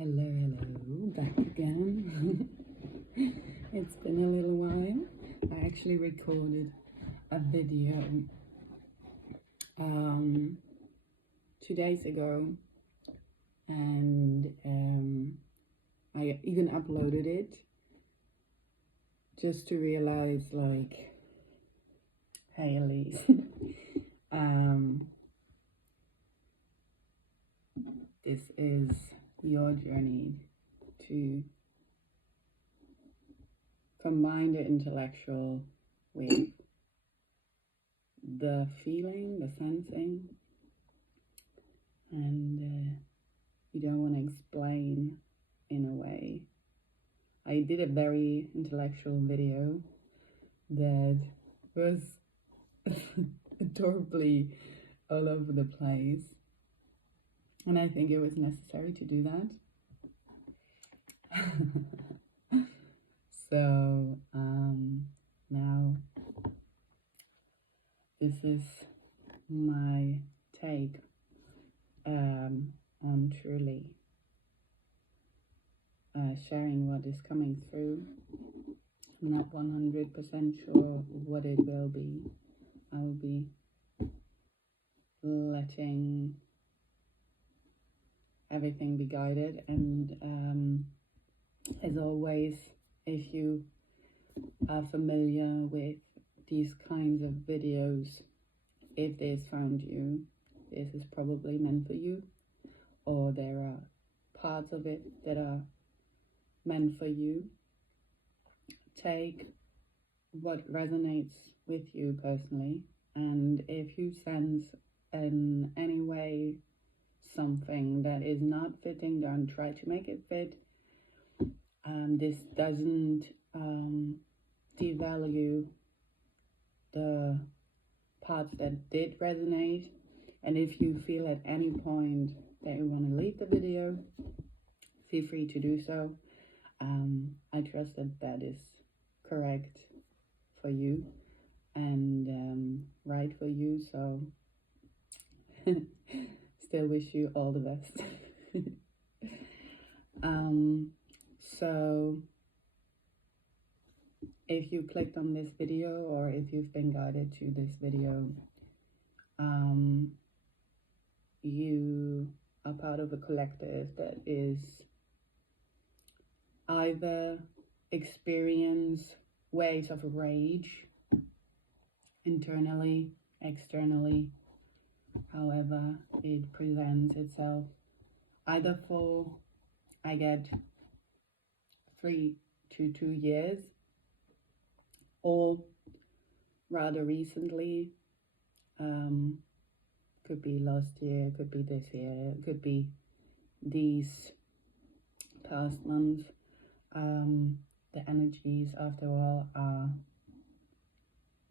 Hello, back again. It's been a little while. I actually recorded a video 2 days ago, and I even uploaded it just to realize, like, hey Elise, this is your journey to combine the intellectual with the feeling, the sensing, and you don't want to explain in a way. I did a very intellectual video that was adorably all over the place, and I think it was necessary to do that. So now this is my take on truly sharing what is coming through. I'm not 100% sure what it will be. I will be letting everything be guided, and as always, if you are familiar with these kinds of videos, if this found you, this is probably meant for you, or there are parts of it that are meant for you. Take what resonates with you personally, and if you sense in any way something that is not fitting, don't try to make it fit. This doesn't devalue the parts that did resonate, and if you feel at any point that you want to leave the video, feel free to do so. I trust that that is correct for you and right for you, so still wish you all the best. So if you clicked on this video, or if you've been guided to this video, you are part of a collective that is either experience waves of rage internally, externally, however it presents itself, either for, I get 3 to 2 years, or rather recently, could be last year, could be this year, could be these past months. The energies, after all, are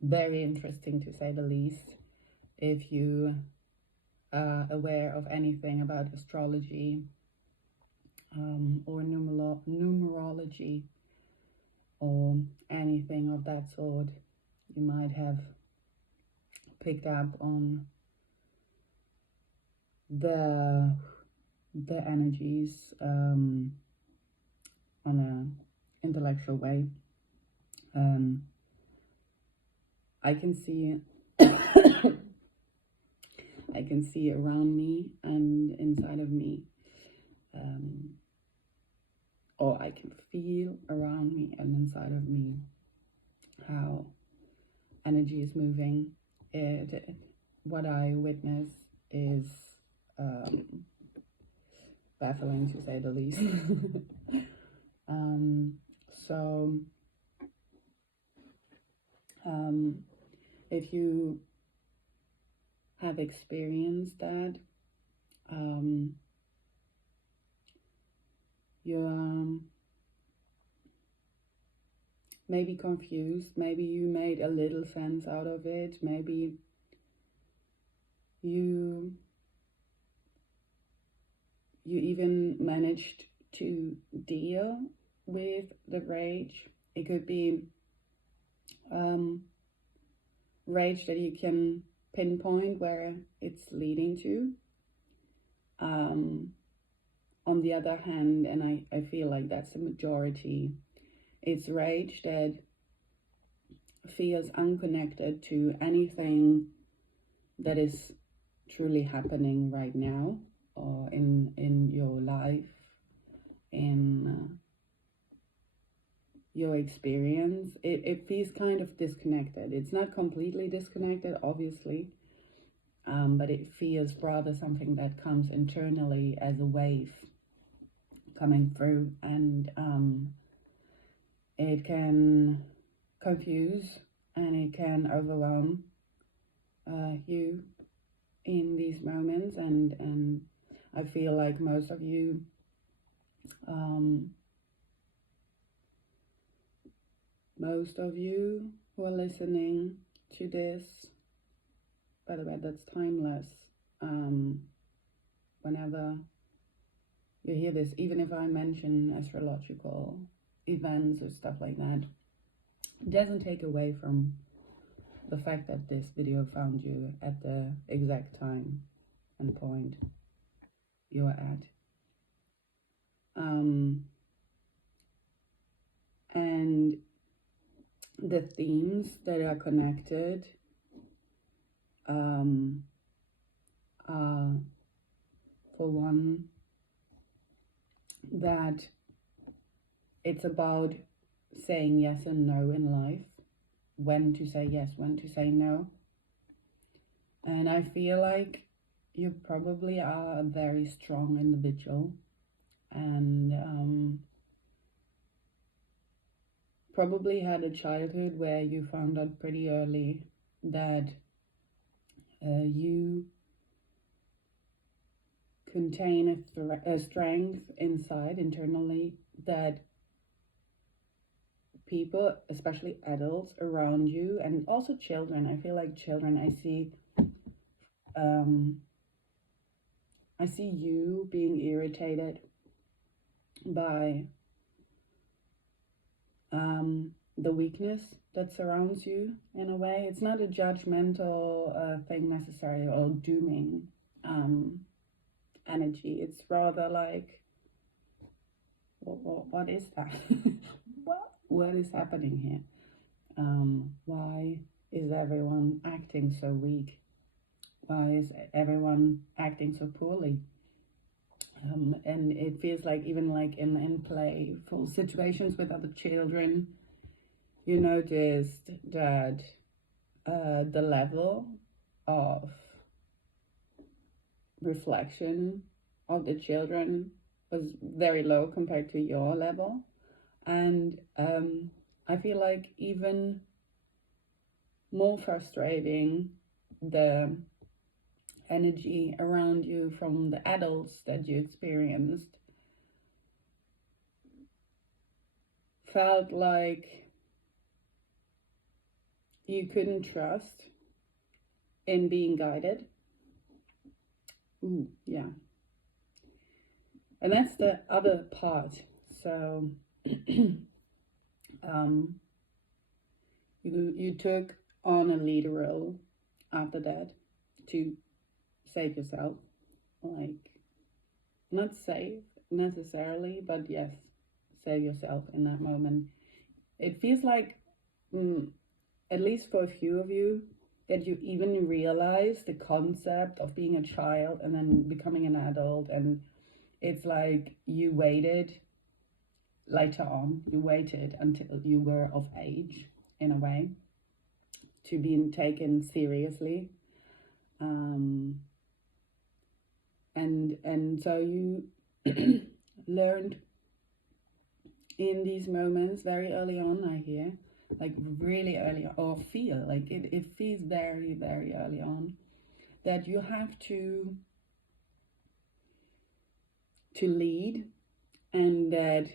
very interesting, to say the least. If you are aware of anything about astrology or numerology or anything of that sort, you might have picked up on the energies on an intellectual way. I can see I can see around me and inside of me, or I can feel around me and inside of me how energy is moving. What I witness is baffling, to say the least. So if you have experienced that, you're maybe confused, maybe you made a little sense out of it, maybe you even managed to deal with the rage. It could be rage that you can pinpoint where it's leading to. on the other hand, and I feel like that's the majority, it's rage that feels unconnected to anything that is truly happening right now, or in your life, in your experience. It feels kind of disconnected. It's not completely disconnected, obviously, but it feels rather something that comes internally as a wave coming through, and it can confuse and it can overwhelm you in these moments, and I feel like most of you who are listening to this, by the way, that's timeless. Whenever you hear this, even if I mention astrological events or stuff like that, it doesn't take away from the fact that this video found you at the exact time and point you're at. And the themes that are connected are, for one, that it's about saying yes and no in life, when to say yes, when to say no. And I feel like you probably are a very strong individual, and probably had a childhood where you found out pretty early that you contain a strength inside, internally, that people, especially adults around you, and also children, I feel like children, I see you being irritated by the weakness that surrounds you in a way. It's not a judgmental thing necessarily, or dooming energy. It's rather like, what is that? What is happening here? Why is everyone acting so weak? Why is everyone acting so poorly? And it feels like, even like in playful situations with other children, you noticed that the level of reflection of the children was very low compared to your level. And I feel like even more frustrating, the energy around you from the adults that you experienced felt like you couldn't trust in being guided. Yeah. And that's the other part. So you took on a leader role after that to save yourself. Like, not save necessarily, but yes, save yourself in that moment. It feels like, at least for a few of you, that you even realize the concept of being a child and then becoming an adult. And it's like you waited later on, you waited until you were of age, in a way, to be taken seriously. And so you learned in these moments very early on, I hear, like really early, or feel like it feels very, very early on, that you have to lead, and that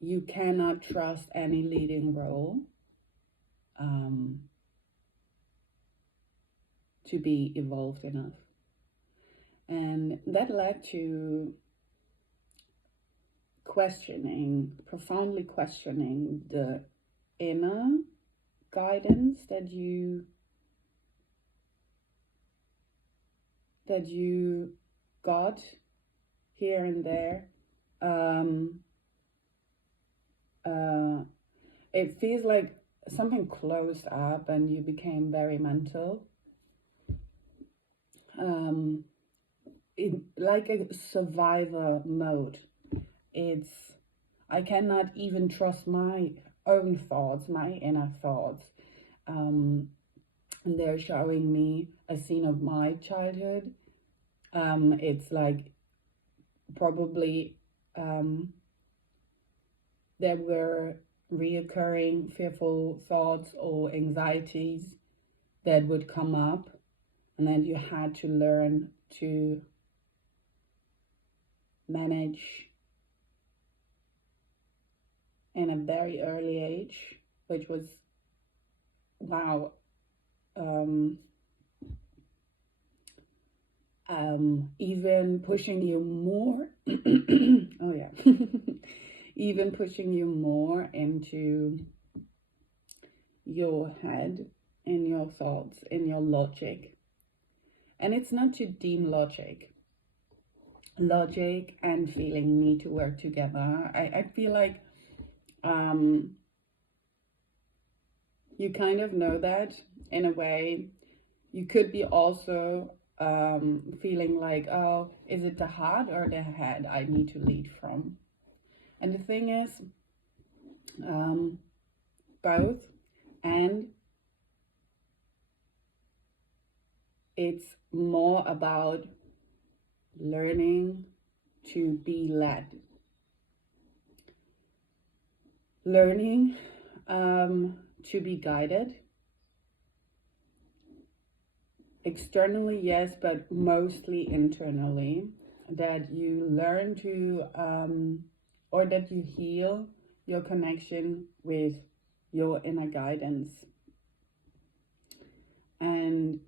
you cannot trust any leading role to be evolved enough. And that led to profoundly questioning the inner guidance that you got here and there. It feels like something closed up and you became very mental. Like a survivor mode. I cannot even trust my own thoughts, my inner thoughts. And they're showing me a scene of my childhood. It's like probably there were reoccurring fearful thoughts or anxieties that would come up, and then you had to learn to manage in a very early age, which was, wow, even pushing you more. Oh yeah. Even pushing you more into your head, in your thoughts, in your logic. And it's not to deem logic and feeling need to work together. I feel like you kind of know that in a way. You could be also feeling like, oh, is it the heart or the head I need to lead from? And the thing is, both, and it's more about learning to be led. Learning to be guided. Externally, yes, but mostly internally. That you learn to, or that you heal your connection with your inner guidance. And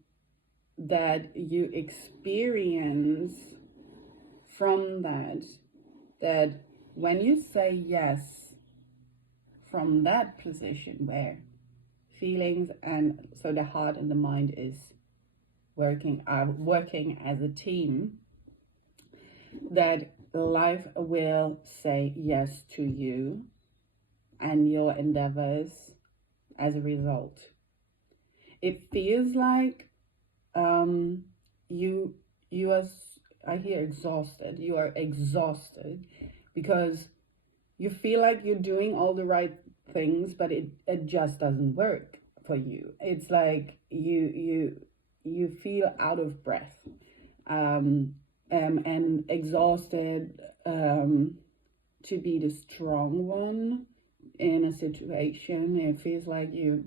that you experience from that when you say yes from that position where feelings and so the heart and the mind is working as a team, that life will say yes to you and your endeavors as a result. It feels like you are, I hear exhausted. You are exhausted because you feel like you're doing all the right things, but it just doesn't work for you. It's like you feel out of breath, and exhausted, to be the strong one in a situation. It feels like you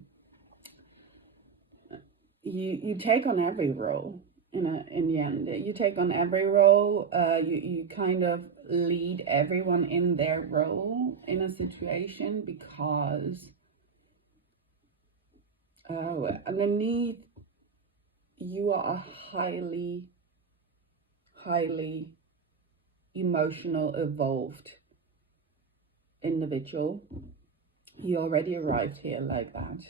take on every role. In the end, you take on every role. You kind of lead everyone in their role in a situation because underneath you are a highly emotional, evolved individual. You already arrived here like that.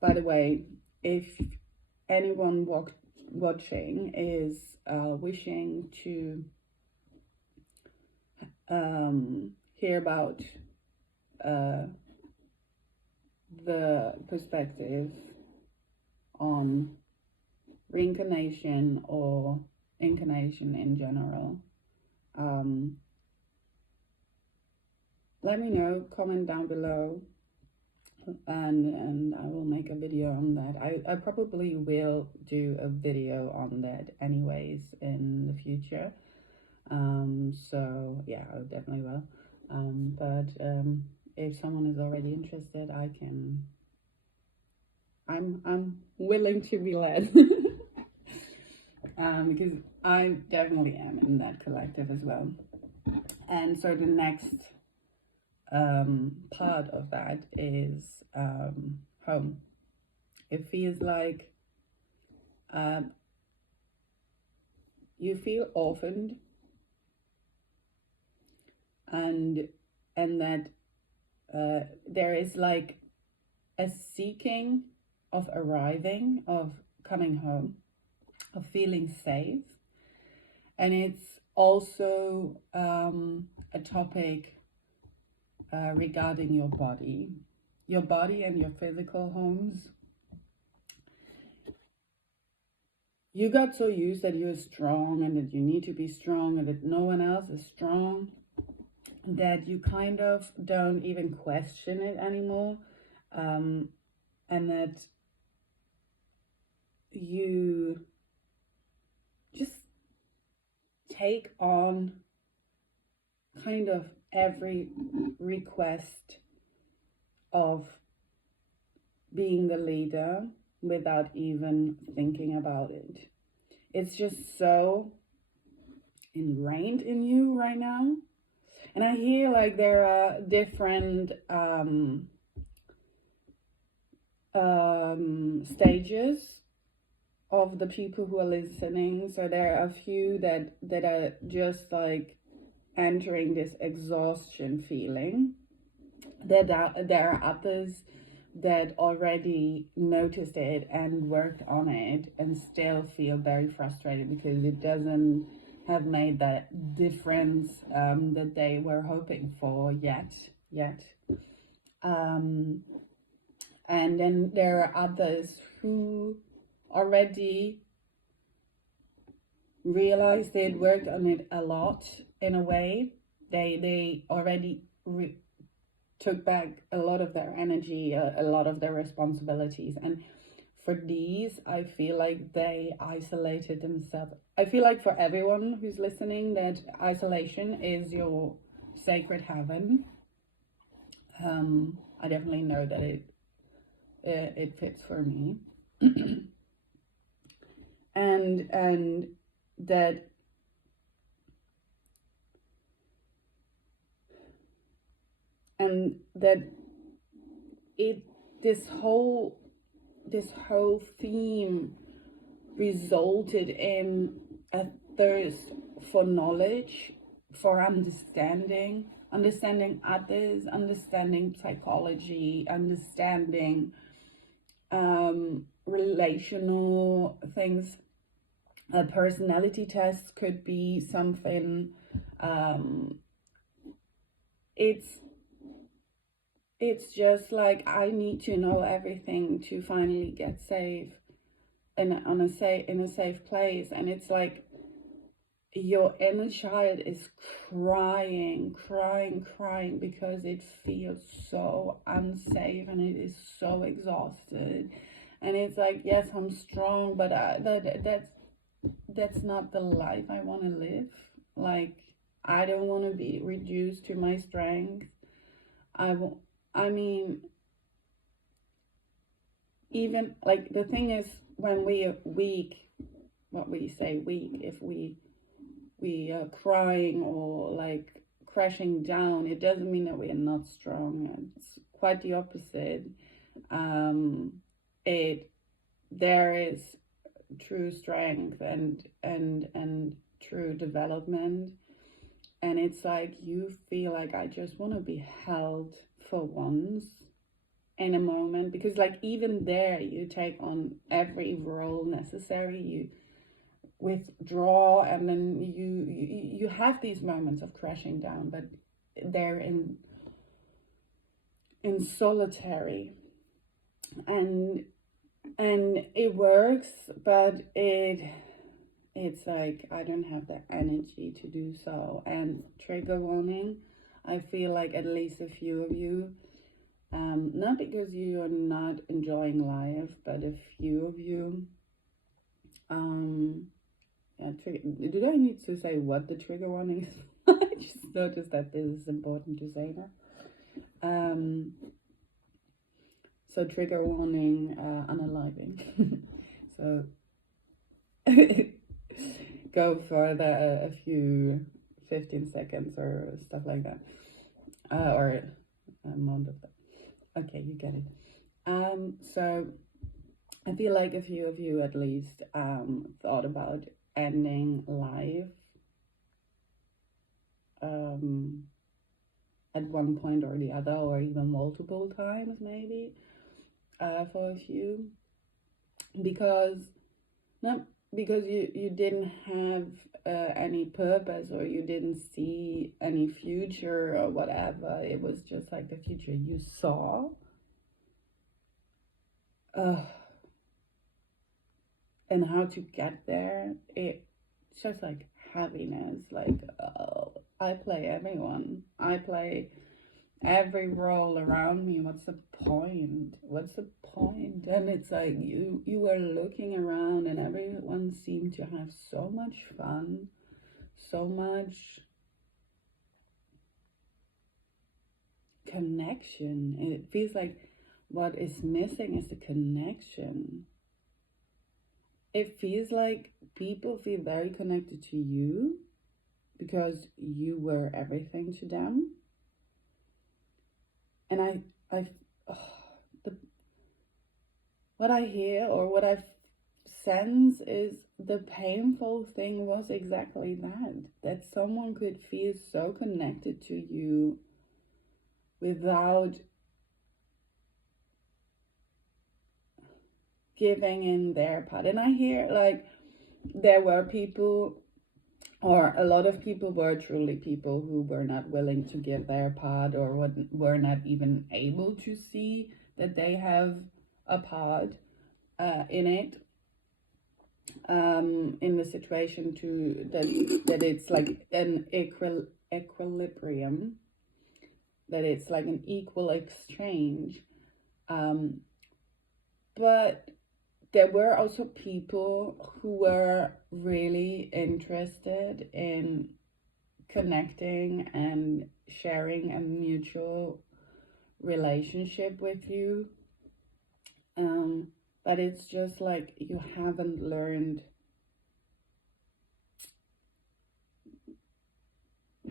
By the way, if anyone watching is wishing to hear about the perspective on reincarnation or incarnation in general, let me know, comment down below, and I will make a video on that. I probably will do a video on that anyways in the future. So yeah, I definitely will. But if someone is already interested, I'm willing to be led. Because I definitely am in that collective as well. And so the next part of that is home. It feels like you feel orphaned, and that there is like a seeking of arriving, of coming home. of feeling safe. And it's also a topic regarding your body and your physical homes. You got so used that you're strong and that you need to be strong and that no one else is strong, that you kind of don't even question it anymore, and that you just take on kind of every request of being the leader without even thinking about it. It's just so ingrained in you right now. And I hear like there are different stages of the people who are listening. So there are a few that are just like entering this exhaustion feeling. There are others that already noticed it and worked on it and still feel very frustrated because it doesn't have made that difference that they were hoping for yet. And then there are others who already realized they'd worked on it a lot in a way. They already took back a lot of their energy, a lot of their responsibilities. And for these, I feel like they isolated themselves. I feel like for everyone who's listening, that isolation is your sacred heaven. I definitely know that it fits for me. and that this whole theme resulted in a thirst for knowledge, for understanding others, understanding psychology, understanding relational things. Personality tests could be something. It's just like I need to know everything to finally get safe in a safe place. And it's like your inner child is crying because it feels so unsafe and it is so exhausted. And it's like, yes, I'm strong, but that's not the life I want to live. Like, I don't want to be reduced to my strength. I mean, even like the thing is, when we are weak, what we say weak, if we are crying or like crashing down, it doesn't mean that we are not strong. It's quite the opposite. There is true strength and true development. And it's like you feel like, I just want to be held for once in a moment, because like even there you take on every role necessary, you withdraw, and then you have these moments of crashing down, but they're in solitary, and it works, but it's like I don't have the energy to do so. And trigger warning, I feel like at least a few of you, not because you are not enjoying life, but a few of you, do I need to say what the trigger warning is? I just noticed that this is important to say now. So trigger warning, unaliving. So go for a few 15 seconds or stuff like that, or a month of that. Okay, you get it. So I feel like a few of you at least thought about ending life at one point or the other, or even multiple times maybe, for a few, because because you didn't have any purpose, or you didn't see any future or whatever. It was just like the future you saw. And how to get there, it's just like heaviness. Like, I play everyone. I play every role around me. What's the point? What's the point? And it's like you were looking around, and everyone seemed to have so much fun, so much connection. It feels like what is missing is the connection. It feels like people feel very connected to you because you were everything to them. And what I hear, or what I sense, is the painful thing was exactly that someone could feel so connected to you without giving in their part. And I hear like there were people, or a lot of people were truly people who were not willing to give their part, or were not even able to see that they have a part in it, in the situation, to that it's like an equilibrium, that it's like an equal exchange. But there were also people who were really interested in connecting and sharing a mutual relationship with you. But it's just like you haven't learned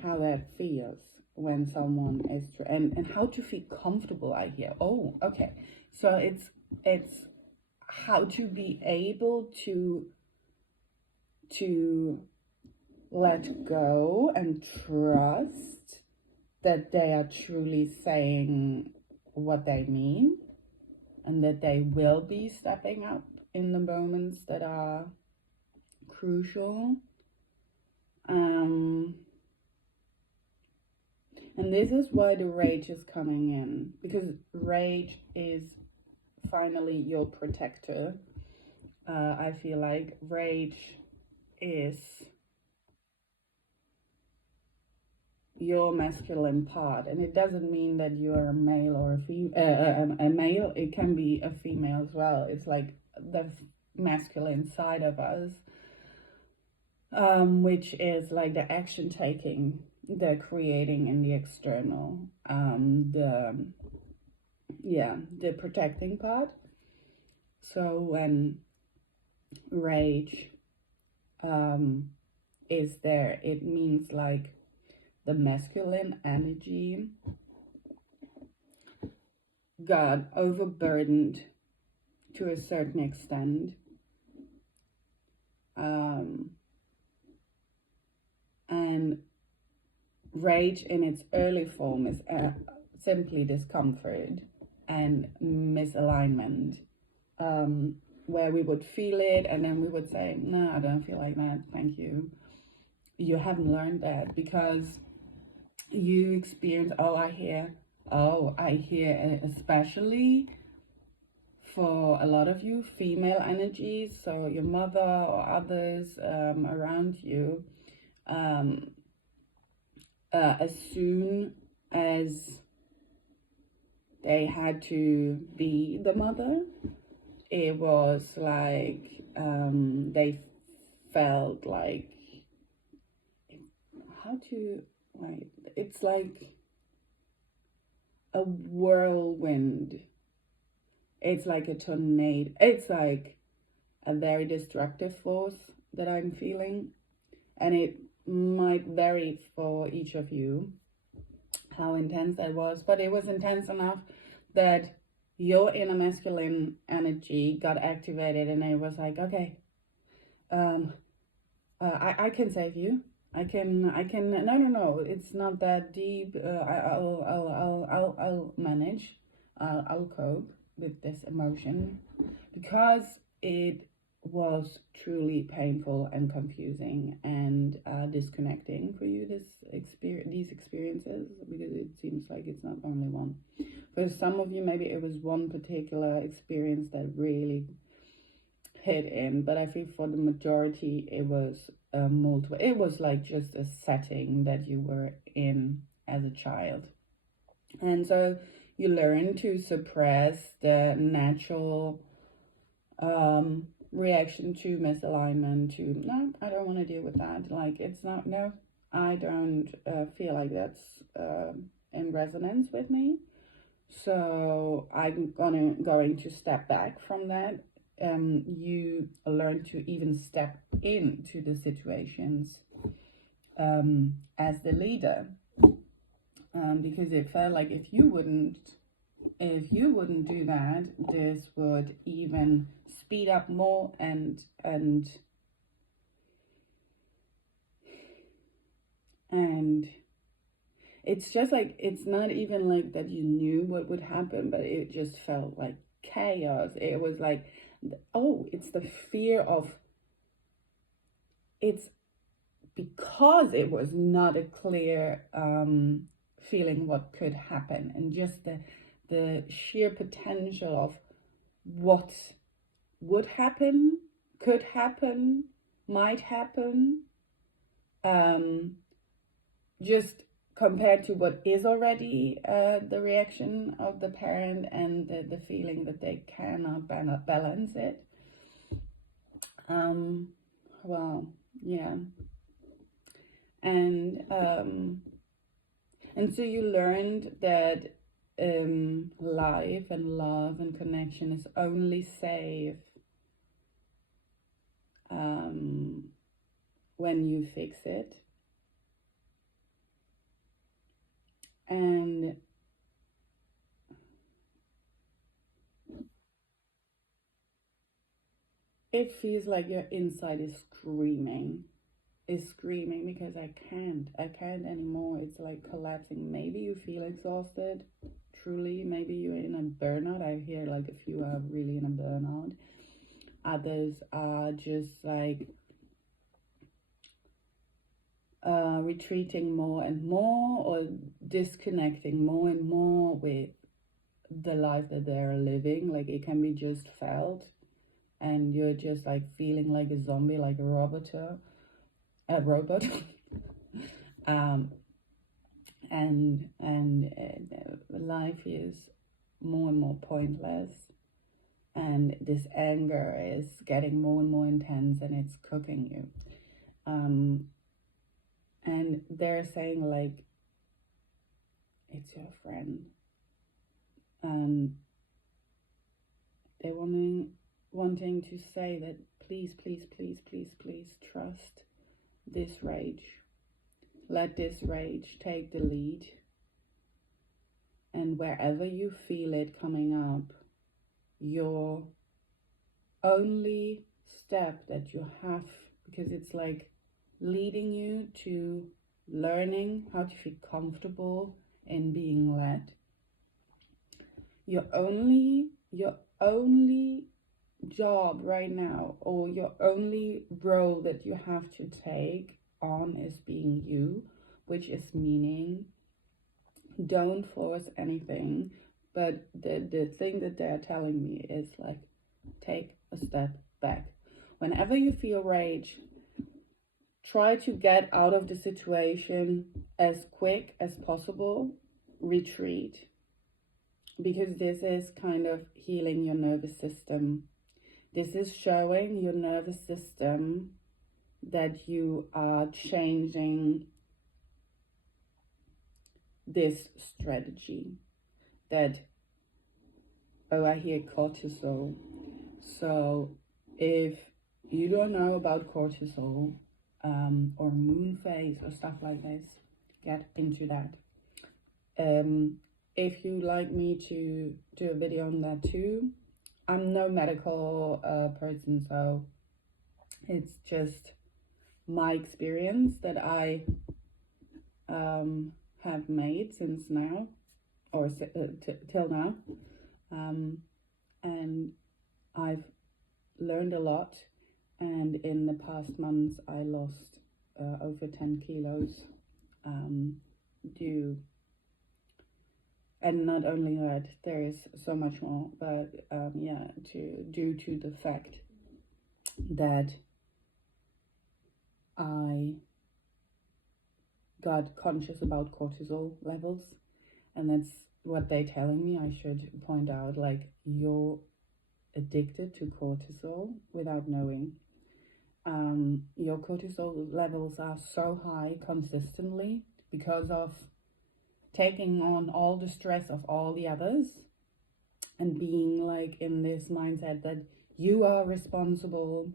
how that feels when someone is and how to feel comfortable. I hear, oh, okay, so it's how to be able to let go and trust that they are truly saying what they mean, and that they will be stepping up in the moments that are crucial. And this is why the rage is coming in, because rage is finally your protector. I feel like rage is your masculine part, and it doesn't mean that you're a male or a male. It can be a female as well. It's like the masculine side of us, which is like the action taking, the creating in the external, the protecting part. So when rage is there, it means like the masculine energy got overburdened to a certain extent, and rage in its early form is simply discomfort and misalignment, where we would feel it and then we would say, no, I don't feel like that, thank you. You haven't learned that because you experience, I hear, especially for a lot of you, female energies, so your mother or others around you, as soon as they had to be the mother, it was like they felt like, it's like a whirlwind. It's like a tornado. It's like a very destructive force that I'm feeling. And it might vary for each of you how intense that was. But it was intense enough that your inner masculine energy got activated. And it was like, okay, I can save you. I can, no, it's not that deep. I'll manage. I'll cope with this emotion, because it was truly painful and confusing and disconnecting for you, these experiences, because it seems like it's not only one. For some of you, maybe it was one particular experience that really hit in, but I think for the majority it was multiple. It was like just a setting that you were in as a child, and so you learn to suppress the natural reaction to misalignment, to no, I don't want to deal with that, like it's not, no, I don't feel like that's in resonance with me, so I'm going to step back from that. You learn to even step into the situations as the leader, because it felt like if you wouldn't do that, this would even speed up more, and it's just like, it's not even like that you knew what would happen, but it just felt like chaos. It was like, oh, it's the fear of, it's because it was not a clear feeling what could happen, and just the sheer potential of what would happen, could happen, might happen, just compared to what is already the reaction of the parent, and the feeling that they cannot balance it. Well, yeah. And so you learned that life and love and connection is only safe when you fix it. And it feels like your inside is screaming. Because I can't anymore. It's like collapsing. Maybe you feel exhausted, truly. Maybe you're in a burnout. I hear like a few are really in a burnout. Others are just like retreating more and more, or disconnecting more and more with the life that they're living. Like it can be just felt, and you're just like feeling like a zombie, like a robot. And life is more and more pointless, and this anger is getting more and more intense, and it's cooking you. And they're saying like, it's your friend, and they're wanting to say that please trust this rage. Let this rage take the lead, and wherever you feel it coming up, your only step that you have, because it's like leading you to learning how to feel comfortable in being led. Your only job right now, or your only role that you have to take on, is being you, which is meaning don't force anything. But the thing that they're telling me is like, take a step back. Whenever you feel rage, try to get out of the situation as quick as possible. Retreat, because this is kind of healing your nervous system. This is showing your nervous system that you are changing this strategy. That, oh, I hear cortisol. So if you don't know about cortisol, or moon phase or stuff like this, get into that. If you like me to do a video on that too, I'm no medical person, so it's just my experience that I have made since now, or till now, and I've learned a lot. And in the past months, I lost over 10 kilos due. And not only that, there is so much more, but due to the fact that I got conscious about cortisol levels, and that's what they're telling me. I should point out, like, you're addicted to cortisol without knowing. Your cortisol levels are so high consistently because of taking on all the stress of all the others and being like in this mindset that you are responsible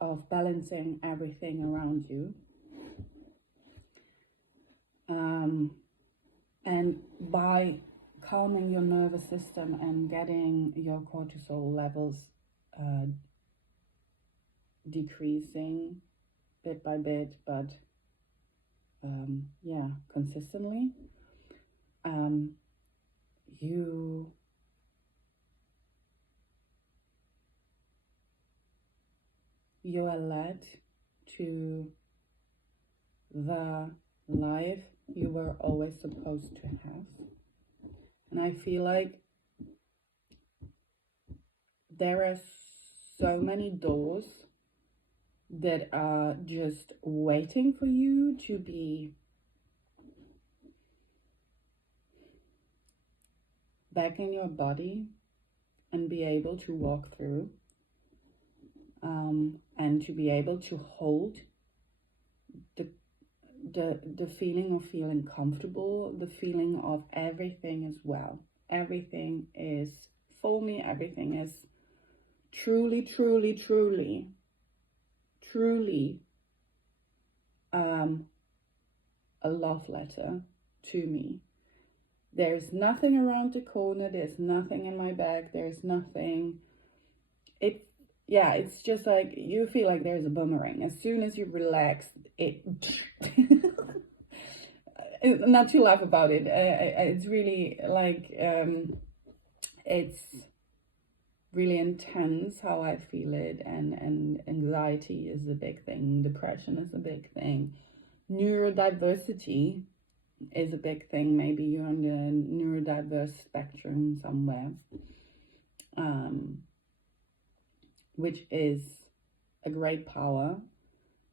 of balancing everything around you. And by calming your nervous system and getting your cortisol levels decreasing bit by bit, but consistently, you are led to the life you were always supposed to have. And I feel like there are so many doors that are just waiting for you to be back in your body and be able to walk through, and to be able to hold the feeling of feeling comfortable, the feeling of everything is well, everything is for me, everything is truly a love letter to me. There's nothing around the corner, there's nothing in my bag, there's nothing. It's just like you feel like there's a boomerang. As soon as you relax, it not to laugh about it. It's really like it's really intense how I feel it, and anxiety is a big thing, depression is a big thing, neurodiversity is a big thing. Maybe you're on the neurodiverse spectrum somewhere, which is a great power.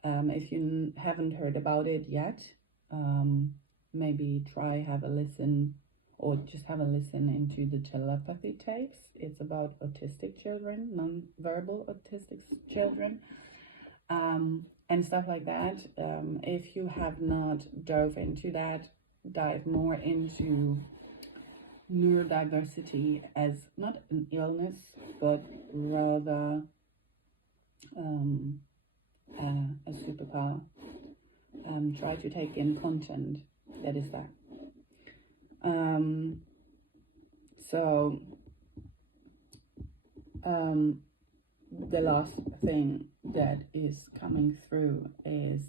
If you haven't heard about it yet, maybe have a listen, or just have a listen into the telepathy tapes. It's about autistic children, non-verbal autistic children, and stuff like that. If you have not dove into that, dive more into neurodiversity as not an illness, but rather a superpower. Try to take in content that is that. The last thing that is coming through is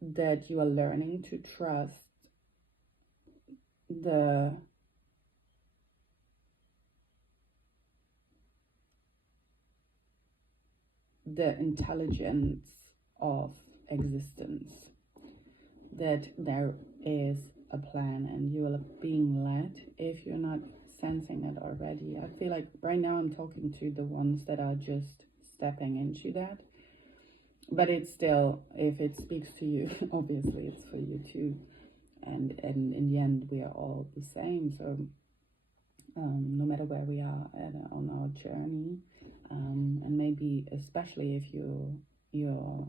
that you are learning to trust the intelligence of existence, that there is a plan and you are being led. If you're not sensing it already, I feel like right now I'm talking to the ones that are just stepping into that, but it's still, if it speaks to you, obviously it's for you too, and in the end we are all the same. So no matter where we are on our journey, and maybe especially if your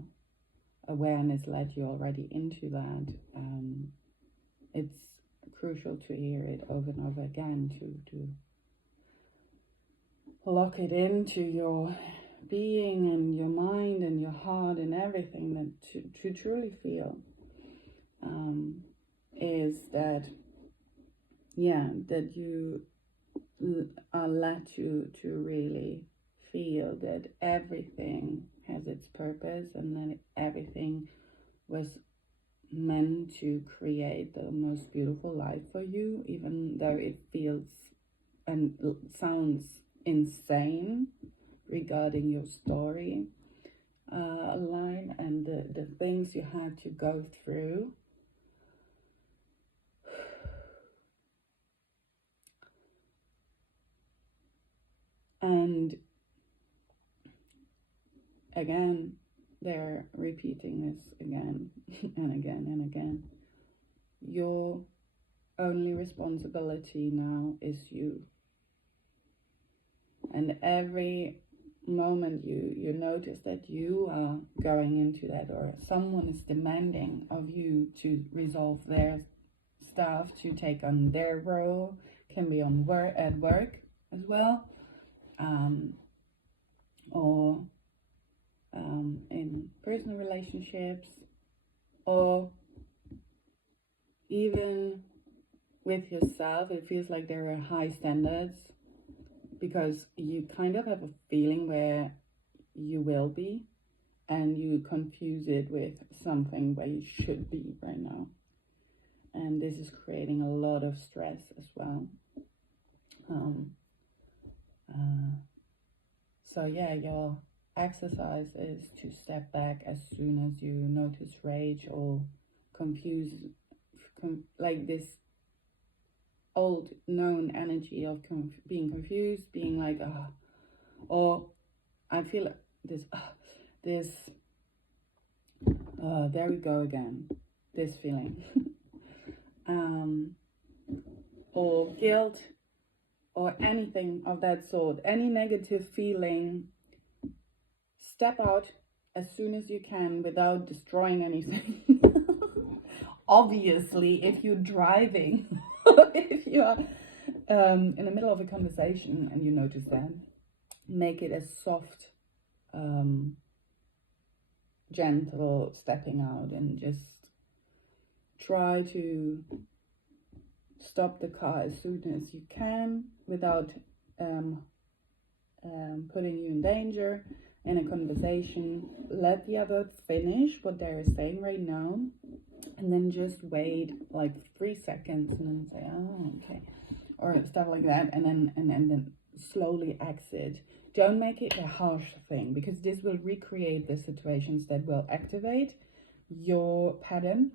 awareness led you already into that, it's crucial to hear it over and over again, to lock it into your being and your mind and your heart and everything, that to truly feel is that that you are led to really feel that everything has its purpose, and that everything was meant to create the most beautiful life for you, even though it feels and sounds insane regarding your story line and the things you had to go through. And again, they're repeating this again and again and again. Your only responsibility now is you. And every moment you notice that you are going into that, or someone is demanding of you to resolve their stuff, to take on their role, can be on work, at work as well, or in personal relationships, or even with yourself. It feels like there are high standards because you kind of have a feeling where you will be, and you confuse it with something where you should be right now. And this is creating a lot of stress as well. So yeah, your exercise is to step back as soon as you notice rage or like this old known energy of being confused, being like, or I feel this, there we go again, this feeling, or guilt, or anything of that sort, any negative feeling. Step out as soon as you can without destroying anything. Obviously, if you're driving, if you're in the middle of a conversation and you notice that, make it a soft, gentle stepping out, and just try to stop the car as soon as you can without putting you in danger in a conversation. Let the other finish what they're saying right now, and then just wait like 3 seconds and then say, oh, okay, or stuff like that, and then slowly exit. Don't make it a harsh thing, because this will recreate the situations that will activate your pattern.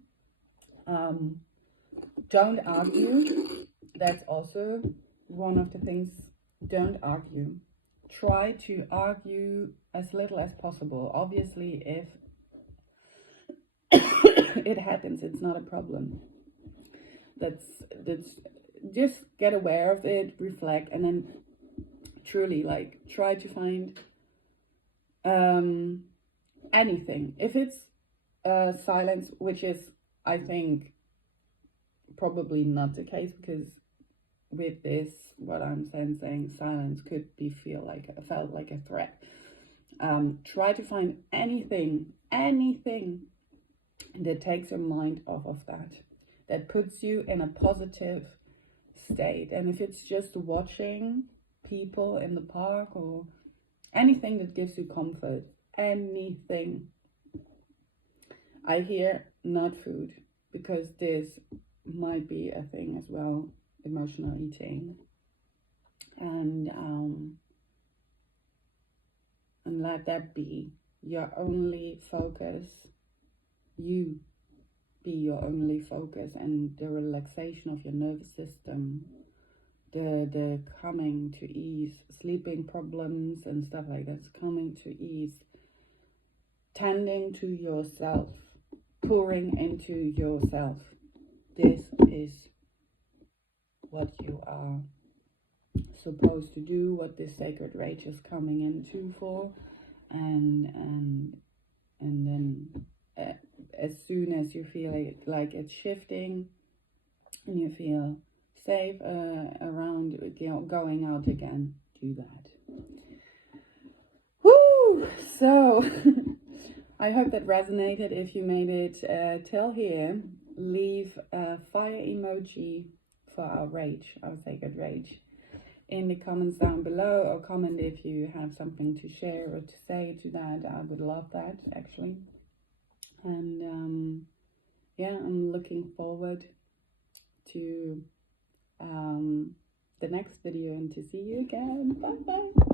Don't argue. That's also one of the things. Don't argue. Try to argue as little as possible. Obviously, if it happens, it's not a problem. That's just get aware of it, reflect, and then truly like try to find anything. If it's silence, which is, I think, probably not the case, because with this, what I'm saying, silence could be felt like a threat. Try to find anything that takes your mind off of that puts you in a positive state. And if it's just watching people in the park, or anything that gives you comfort, anything. I hear not food, because this might be a thing as well, emotional eating. And let that be your only focus. You be your only focus, and the relaxation of your nervous system, the coming to ease, sleeping problems and stuff like that's coming to ease, tending to yourself, pouring into yourself. This is what you are supposed to do, what this sacred rage is coming into for, and then as soon as you feel like it's shifting and you feel safe around going out again, do that. Woo! So I hope that resonated. If you made it till here, leave a fire emoji for our rage, our sacred rage, in the comments down below, or comment if you have something to share or to say to that. I would love that, actually. And yeah, I'm looking forward to the next video and to see you again. Bye bye.